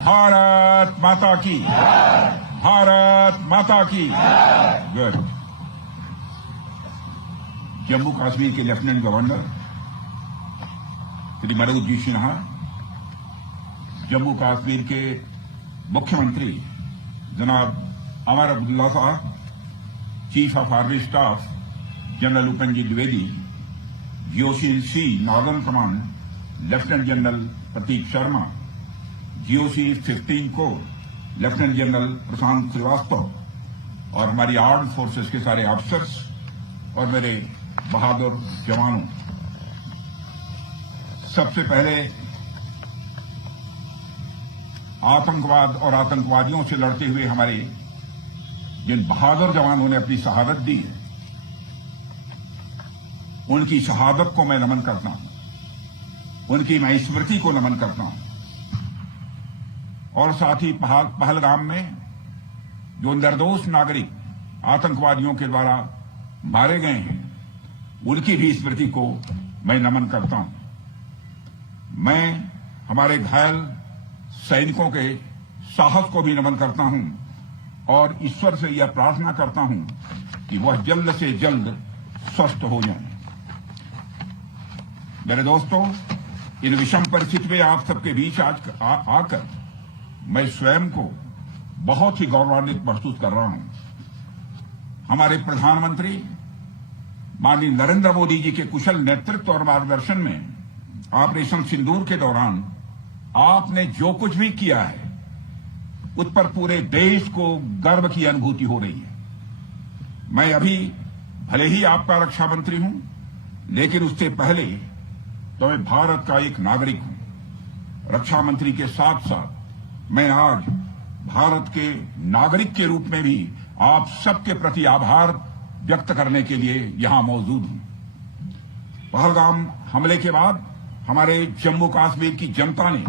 भारत माता की, भारत माता की। गुड। जम्मू कश्मीर के लेफ्टिनेंट गवर्नर श्री मनोज जी सिन्हा, जम्मू कश्मीर के मुख्यमंत्री जनाब अमर अब्दुल्ला साहब, chief of army staff general Upendra Dwivedi, GOC northern command lieutenant general Prateek Sharma, GOC 15 corps lieutenant general Prashant Srivastava और हमारी आर्म्ड फोर्सेस के सारे ऑफिसर्स और मेरे बहादुर जवानों, सबसे पहले आतंकवाद और आतंकवादियों से लड़ते हुए हमारे जिन बहादुर जवानों ने अपनी शहादत दी है, उनकी शहादत को मैं नमन करता हूं, उनकी मैं स्मृति को नमन करता हूं। और साथ ही पहलगाम में जो निर्दोष नागरिक आतंकवादियों के द्वारा मारे गए हैं, उनकी भी स्मृति को मैं नमन करता हूं। मैं हमारे घायल सैनिकों के साहस को भी नमन करता हूं और ईश्वर से यह प्रार्थना करता हूं कि वह जल्द से जल्द स्वस्थ हो जाएं। मेरे दोस्तों, इन विषम परिस्थिति में आप सबके बीच आज आकर मैं स्वयं को बहुत ही गौरवान्वित महसूस कर रहा हूं। हमारे प्रधानमंत्री माननीय नरेंद्र मोदी जी के कुशल नेतृत्व और मार्गदर्शन में ऑपरेशन सिंदूर के दौरान आपने जो कुछ भी किया है, उस पर पूरे देश को गर्व की अनुभूति हो रही है। मैं अभी भले ही आपका रक्षा मंत्री हूं, लेकिन उससे पहले तो मैं भारत का एक नागरिक हूं। रक्षा मंत्री के साथ साथ मैं आज भारत के नागरिक के रूप में भी आप सबके प्रति आभार व्यक्त करने के लिए यहां मौजूद हूं। पहलगाम हमले के बाद हमारे जम्मू कश्मीर की जनता ने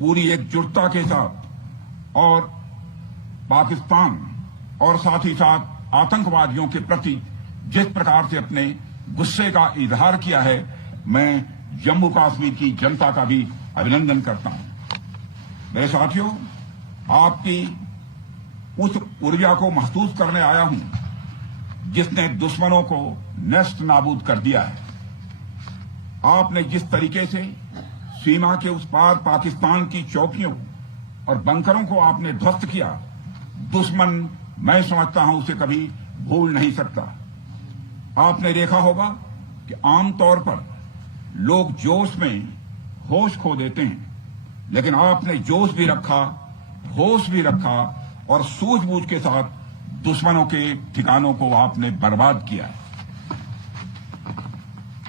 पूरी एकजुटता के साथ और पाकिस्तान और साथ ही साथ आतंकवादियों के प्रति जिस प्रकार से अपने गुस्से का इजहार किया है, मैं जम्मू कश्मीर की जनता का भी अभिनंदन करता हूं। मेरे साथियों, आपकी उस ऊर्जा को महसूस करने आया हूं जिसने दुश्मनों को नष्ट नाबूद कर दिया है। आपने जिस तरीके से सीमा के उस पार पाकिस्तान की चौकियों और बंकरों को आपने ध्वस्त किया, दुश्मन मैं समझता हूं उसे कभी भूल नहीं सकता। आपने देखा होगा कि आमतौर पर लोग जोश में होश खो देते हैं, लेकिन आपने जोश भी रखा, होश भी रखा और सूझबूझ के साथ दुश्मनों के ठिकानों को आपने बर्बाद किया।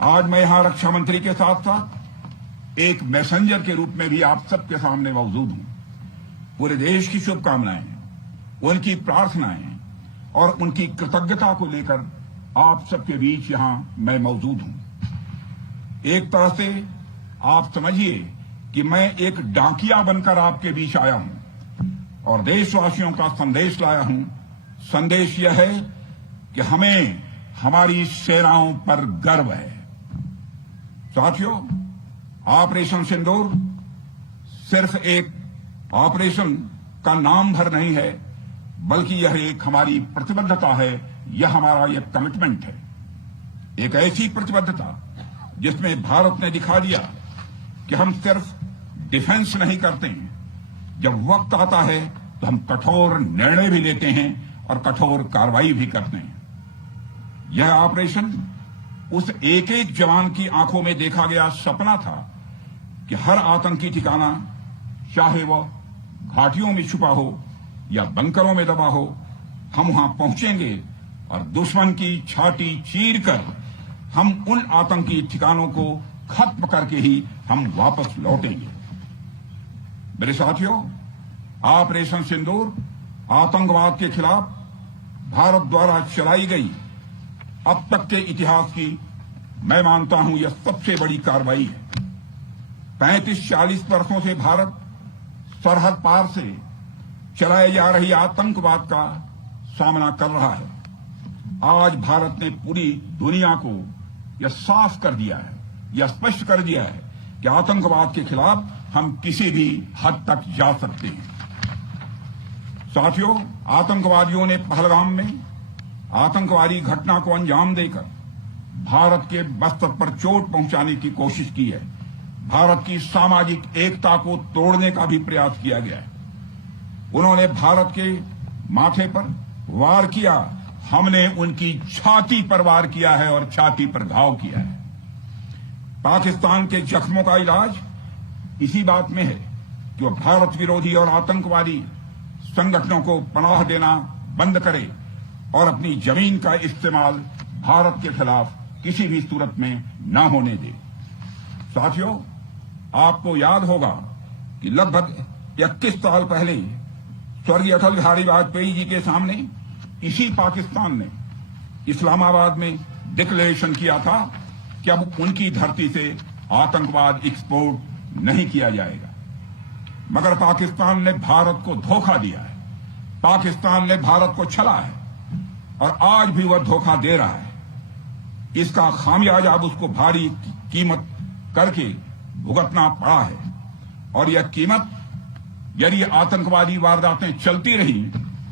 आज मैं यहां रक्षा मंत्री के साथ साथ एक मैसेंजर के रूप में भी आप सबके सामने मौजूद हूं। पूरे देश की शुभकामनाएं, उनकी प्रार्थनाएं और उनकी कृतज्ञता को लेकर आप सबके बीच यहां मैं मौजूद हूं। एक तरह से आप समझिए कि मैं एक डाकिया बनकर आपके बीच आया हूं और देशवासियों का संदेश लाया हूं। संदेश यह है कि हमें हमारी सेनाओं पर गर्व है। साथियों, ऑपरेशन सिंदूर सिर्फ एक ऑपरेशन का नाम भर नहीं है, बल्कि यह एक हमारी प्रतिबद्धता है, यह हमारा एक कमिटमेंट है। एक ऐसी प्रतिबद्धता जिसमें भारत ने दिखा दिया कि हम सिर्फ डिफेंस नहीं करते हैं, जब वक्त आता है तो हम कठोर निर्णय भी लेते हैं और कठोर कार्रवाई भी करते हैं। यह ऑपरेशन उस एक एक जवान की आंखों में देखा गया सपना था कि हर आतंकी ठिकाना, चाहे वह घाटियों में छुपा हो या बंकरों में दबा हो, हम वहां पहुंचेंगे और दुश्मन की छाती चीर कर हम उन आतंकी ठिकानों को खत्म करके ही हम वापस लौटेंगे। मेरे साथियों, ऑपरेशन सिंदूर आतंकवाद के खिलाफ भारत द्वारा चलाई गई अब तक के इतिहास की मैं मानता हूं यह सबसे बड़ी कार्रवाई है। 35-40 वर्षों से भारत सरहद पार से चलाए जा रही आतंकवाद का सामना कर रहा है। आज भारत ने पूरी दुनिया को यह साफ कर दिया है, यह स्पष्ट कर दिया है कि आतंकवाद के खिलाफ हम किसी भी हद तक जा सकते हैं। साथियों, आतंकवादियों ने पहलगाम में आतंकवादी घटना को अंजाम देकर भारत के मस्तक पर चोट पहुंचाने की कोशिश की है। भारत की सामाजिक एकता को तोड़ने का भी प्रयास किया गया है। उन्होंने भारत के माथे पर वार किया, हमने उनकी छाती पर वार किया है और छाती पर घाव किया है। पाकिस्तान के जख्मों का इलाज इसी बात में है कि वो भारत विरोधी और आतंकवादी संगठनों को पनाह देना बंद करे और अपनी जमीन का इस्तेमाल भारत के खिलाफ किसी भी सूरत में न होने दे। साथियों, आपको याद होगा कि लगभग 21 साल पहले स्वर्गीय अटल बिहारी वाजपेयी जी के सामने इसी पाकिस्तान ने इस्लामाबाद में डिक्लेरेशन किया था कि अब उनकी धरती से आतंकवाद एक्सपोर्ट नहीं किया जाएगा। मगर पाकिस्तान ने भारत को धोखा दिया है, पाकिस्तान ने भारत को छला है और आज भी वह धोखा दे रहा है। इसका खामियाजा अब उसको भारी कीमत करके भुगतना पड़ा है और यह कीमत यदि आतंकवादी वारदातें चलती रही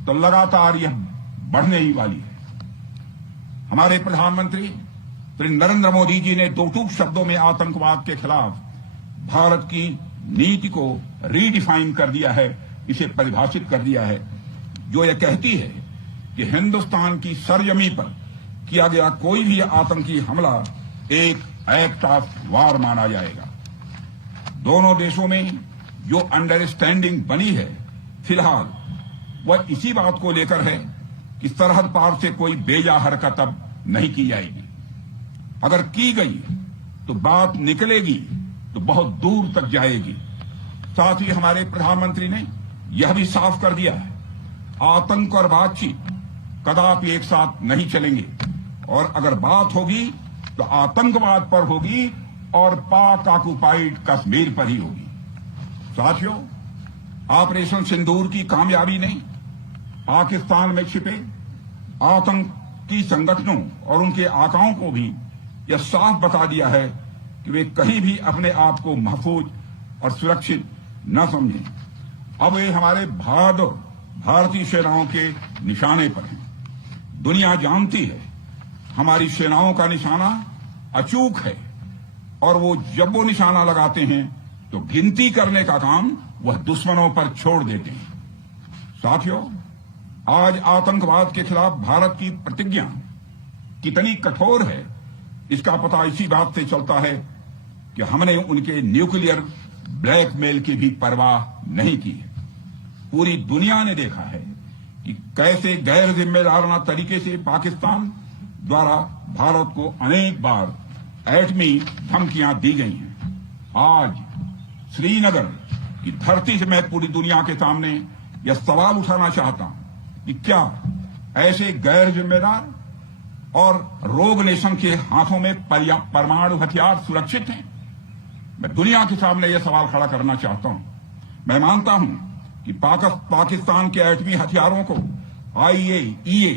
तो लगातार यह बढ़ने ही वाली है। हमारे प्रधानमंत्री श्री नरेंद्र मोदी जी ने दो टूक शब्दों में आतंकवाद के खिलाफ भारत की नीति को रीडिफाइन कर दिया है, इसे परिभाषित कर दिया है, जो यह कहती है कि हिंदुस्तान की सरजमी पर किया गया कोई भी आतंकी हमला एक एक्ट ऑफ वार माना जाएगा। दोनों देशों में जो अंडरस्टैंडिंग बनी है फिलहाल वह इसी बात को लेकर है कि सरहद पार से कोई बेजा हरकत अब नहीं की जाएगी। अगर की गई तो बात निकलेगी तो बहुत दूर तक जाएगी। साथ ही हमारे प्रधानमंत्री ने यह भी साफ कर दिया है, आतंक और बातचीत कदापि एक साथ नहीं चलेंगे और अगर बात होगी तो आतंकवाद पर होगी और पाक ऑक्युपाइड कश्मीर पर ही होगी। साथियों, ऑपरेशन सिंदूर की कामयाबी ने पाकिस्तान में छिपे आतंकी संगठनों और उनके आकाओं को भी यह साफ बता दिया है कि वे कहीं भी अपने आप को महफूज और सुरक्षित न समझें। अब वे हमारे बहादुर भारतीय सेनाओं के निशाने पर हैं। दुनिया जानती है हमारी सेनाओं का निशाना अचूक है और वो जब वो निशाना लगाते हैं तो गिनती करने का काम वह दुश्मनों पर छोड़ देते हैं। साथियों, आज आतंकवाद के खिलाफ भारत की प्रतिज्ञा कितनी कठोर है इसका पता इसी बात से चलता है कि हमने उनके न्यूक्लियर ब्लैकमेल की भी परवाह नहीं की है। पूरी दुनिया ने देखा है कि कैसे गैर जिम्मेदाराना तरीके से पाकिस्तान द्वारा भारत को अनेक बार एटमी धमकियां दी गई हैं। आज श्रीनगर की धरती से मैं पूरी दुनिया के सामने यह सवाल उठाना चाहता हूं कि क्या ऐसे गैर जिम्मेदार और रोग नेशन के हाथों में परमाणु हथियार सुरक्षित हैं? मैं दुनिया के सामने यह सवाल खड़ा करना चाहता हूं। मैं मानता हूं कि पाकिस्तान के एटमी हथियारों को IAEA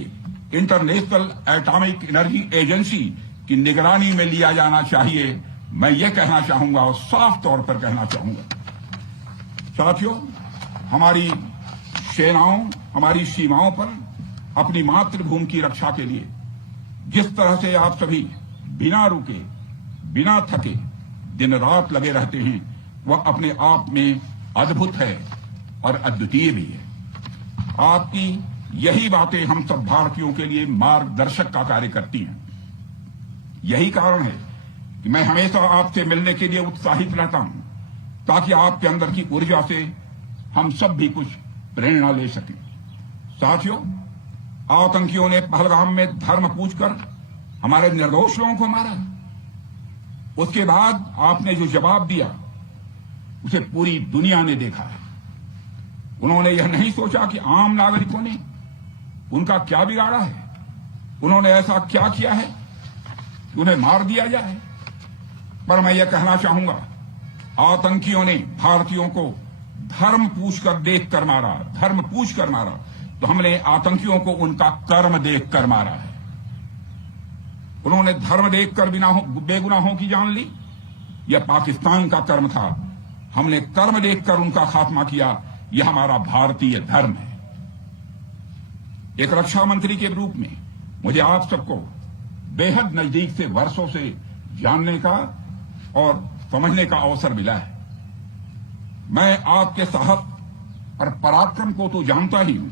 international atomic energy agency की निगरानी में लिया जाना चाहिए। मैं ये कहना चाहूंगा और साफ तौर पर कहना चाहूंगा। साथियों, हमारी सेनाओं हमारी सीमाओं पर अपनी मातृभूमि की रक्षा के लिए जिस तरह से आप सभी बिना रुके बिना थके दिन रात लगे रहते हैं वह अपने आप में अद्भुत है और अद्वितीय भी है। आपकी यही बातें हम सब भारतीयों के लिए मार्गदर्शक का कार्य करती हैं। यही कारण है कि मैं हमेशा आपसे मिलने के लिए उत्साहित रहता हूं ताकि आपके अंदर की ऊर्जा से हम सब भी कुछ प्रेरणा ले सकें। साथियों, आतंकियों ने पहलगाम में धर्म पूछकर हमारे निर्दोष लोगों को मारा। उसके बाद आपने जो जवाब दिया उसे पूरी दुनिया ने देखा है। उन्होंने यह नहीं सोचा कि आम नागरिकों ने उनका क्या बिगाड़ा है, उन्होंने ऐसा क्या किया है कि उन्हें मार दिया जाए। पर मैं यह कहना चाहूंगा, आतंकियों ने भारतीयों को धर्म पूछकर देखकर मारा, धर्म पूछकर मारा, तो हमने आतंकियों को उनका कर्म देखकर मारा है। उन्होंने धर्म देखकर बेगुनाहों की जान ली। यह पाकिस्तान का कर्म था हमने कर्म देखकर उनका खात्मा किया। यह हमारा भारतीय धर्म है। एक रक्षा मंत्री के रूप में मुझे आप सबको बेहद नजदीक से वर्षों से जानने का और समझने का अवसर मिला है। मैं आपके साहस और पराक्रम को तो जानता ही हूं,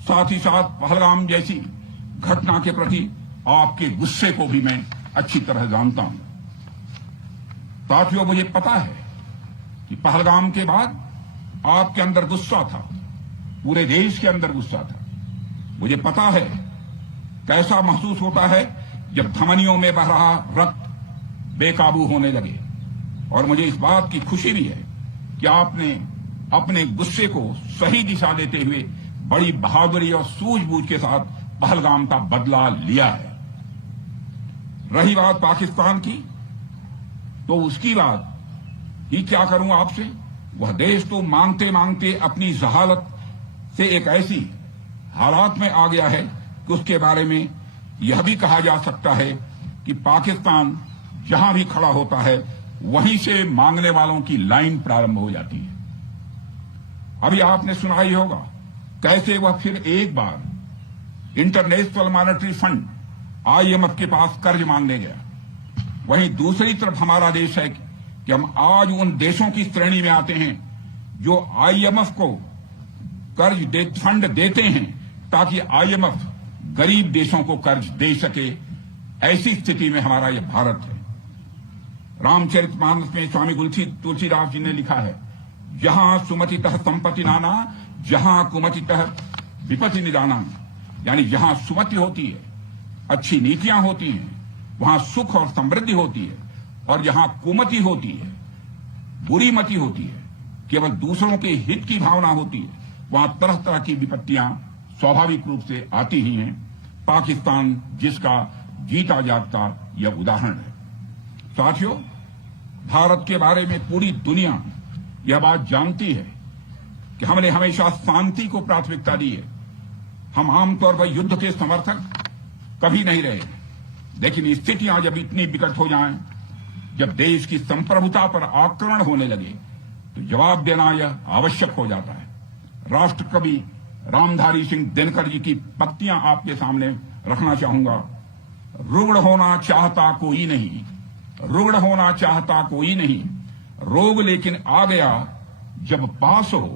साथ ही साथ पहलगाम जैसी घटना के प्रति आपके गुस्से को भी मैं अच्छी तरह जानता हूं। साथियों, मुझे पता है कि पहलगाम के बाद आपके अंदर गुस्सा था, पूरे देश के अंदर गुस्सा था। मुझे पता है कैसा महसूस होता है जब धमनियों में बह रहा रक्त बेकाबू होने लगे। और मुझे इस बात की खुशी भी है कि आपने अपने गुस्से को सही दिशा देते हुए बड़ी बहादुरी और सूझबूझ के साथ पहलगाम का बदला लिया है। रही बात पाकिस्तान की, तो उसकी बात ही क्या करूं आपसे। वह देश तो मांगते मांगते अपनी जहालत से एक ऐसी हालात में आ गया है कि उसके बारे में यह भी कहा जा सकता है कि पाकिस्तान जहां भी खड़ा होता है वहीं से मांगने वालों की लाइन प्रारंभ हो जाती है। अभी आपने सुना ही होगा कैसे वह फिर एक बार इंटरनेशनल मॉनेटरी फंड IMF के पास कर्ज मांगने गया। वहीं दूसरी तरफ हमारा देश है कि हम आज उन देशों की श्रेणी में आते हैं जो IMF को फंड देते हैं ताकि IMF गरीब देशों को कर्ज दे सके। ऐसी स्थिति में हमारा यह भारत है। रामचरितमानस में स्वामी तुलसीदास जी ने लिखा है, जहां सुमतितः संपत्ति नाना, जहां कुमतितः विपत्ति निदाना। यानी जहां सुमति होती है, अच्छी नीतियां होती हैं, वहां सुख और समृद्धि होती है, और जहां कुमति होती है, बुरी मति होती है, केवल दूसरों के हित की भावना होती है, वहां तरह तरह की विपत्तियां स्वाभाविक रूप से आती ही हैं। पाकिस्तान जिसका जीता जागता यह उदाहरण है। साथियों, भारत के बारे में पूरी दुनिया यह बात जानती है कि हमने हमेशा शांति को प्राथमिकता दी है। हम आमतौर पर युद्ध के समर्थक कभी नहीं रहे, लेकिन स्थितियां जब इतनी विकट हो जाएं, जब देश की संप्रभुता पर आक्रमण होने लगे, तो जवाब देना यह आवश्यक हो जाता है। राष्ट्र कवि रामधारी सिंह दिनकर जी की पंक्तियां आपके सामने रखना चाहूंगा। रुग्ण होना चाहता कोई नहीं, रुग्ण होना चाहता कोई नहीं, रोग लेकिन आ गया जब पास हो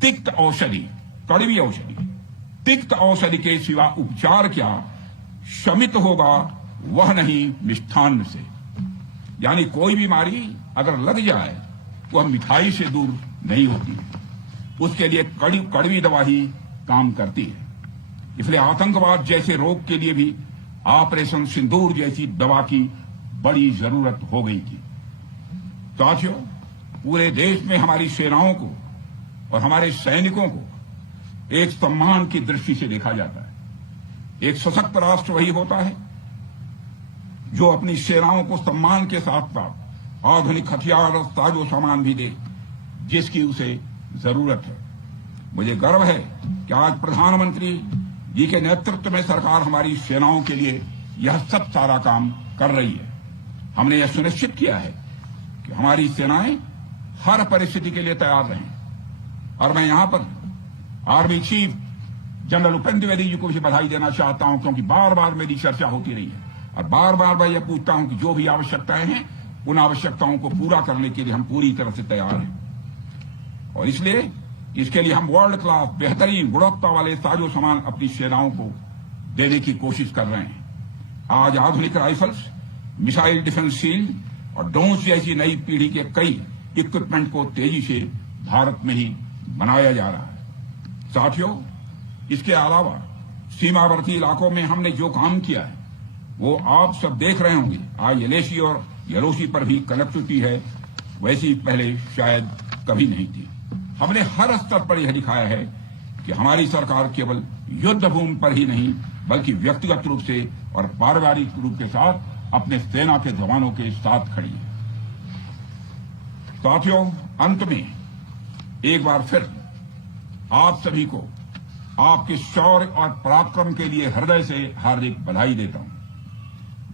तिक्त औषधि, कड़वी औषधि। तिक्त औषधि के सिवा उपचार क्या, शमित होगा वह नहीं मिष्ठान्न से। यानी कोई बीमारी अगर लग जाए वह मिठाई से दूर नहीं होती, उसके लिए कड़वी दवा ही काम करती है। इसलिए आतंकवाद जैसे रोग के लिए भी ऑपरेशन सिंदूर जैसी दवा की बड़ी जरूरत हो गई थी। साथियों, पूरे देश में हमारी सेनाओं को और हमारे सैनिकों को एक सम्मान की दृष्टि से देखा जाता है। एक सशक्त राष्ट्र वही होता है जो अपनी सेनाओं को सम्मान के साथ साथ आधुनिक हथियार और साजो सामान भी दे जिसकी उसे जरूरत है। मुझे गर्व है कि आज प्रधानमंत्री जी के नेतृत्व में सरकार हमारी सेनाओं के लिए यह सब सारा काम कर रही है। हमने यह सुनिश्चित किया है कि हमारी सेनाएं हर परिस्थिति के लिए तैयार रहें। और मैं यहां पर army chief general Upendra Dwivedi ji को भी बधाई देना चाहता हूं, क्योंकि बार बार मेरी चर्चा होती रही है और बार बार मैं यह पूछता हूं कि जो भी आवश्यकताएं हैं उन आवश्यकताओं को पूरा करने के लिए हम पूरी तरह से तैयार हैं। और इसलिए इसके लिए हम वर्ल्ड क्लास बेहतरीन गुणवत्ता वाले साजो सामान अपनी सेनाओं को देने की कोशिश कर रहे हैं। आज आधुनिक राइफल्स, मिसाइल डिफेंस शील्ड और ड्रोन्स जैसी नई पीढ़ी के कई इक्विपमेंट को तेजी से भारत में ही बनाया जा रहा है। साथियों, इसके अलावा सीमावर्ती इलाकों में हमने जो काम किया है वो आप सब देख रहे होंगे। आज एलएसी और एलओसी पर भी कनेक्टिविटी है, वैसी पहले शायद कभी नहीं थी। हमने हर स्तर पर यह दिखाया है कि हमारी सरकार केवल युद्ध भूमि पर ही नहीं बल्कि व्यक्तिगत रूप से और पारिवारिक रूप के साथ अपने सेना के जवानों के साथ खड़ी है। साथियों, अंत में एक बार फिर आप सभी को आपके शौर्य और पराक्रम के लिए हृदय से हार्दिक बधाई देता हूं।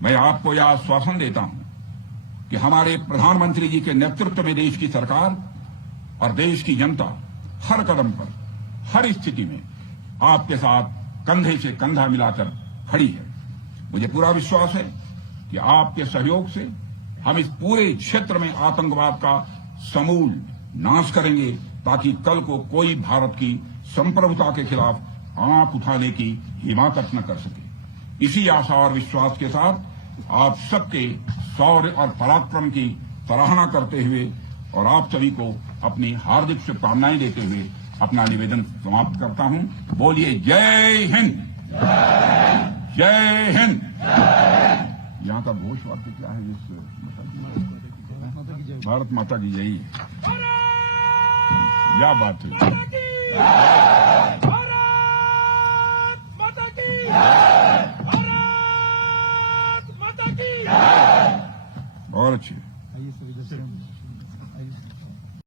मैं आपको यह आश्वासन देता हूं कि हमारे प्रधानमंत्री जी के नेतृत्व में देश की सरकार और देश की जनता हर कदम पर, हर स्थिति में आपके साथ कंधे से कंधा मिलाकर खड़ी है। मुझे पूरा विश्वास है कि आपके सहयोग से हम इस पूरे क्षेत्र में आतंकवाद का समूल नाश करेंगे, ताकि कल को कोई भारत की संप्रभुता के खिलाफ आंख उठाने की हिमाकत न कर सके। इसी आशा और विश्वास के साथ आप सबके शौर्य और पराक्रम की सराहना करते हुए और आप सभी को अपनी हार्दिक शुभकामनाएं देते हुए अपना निवेदन समाप्त करता हूं। बोलिए जय हिंद, जय हिंद। यहाँ का घोष वाक्य क्या है? भारत माता की जय। क्या बात है। और अच्छी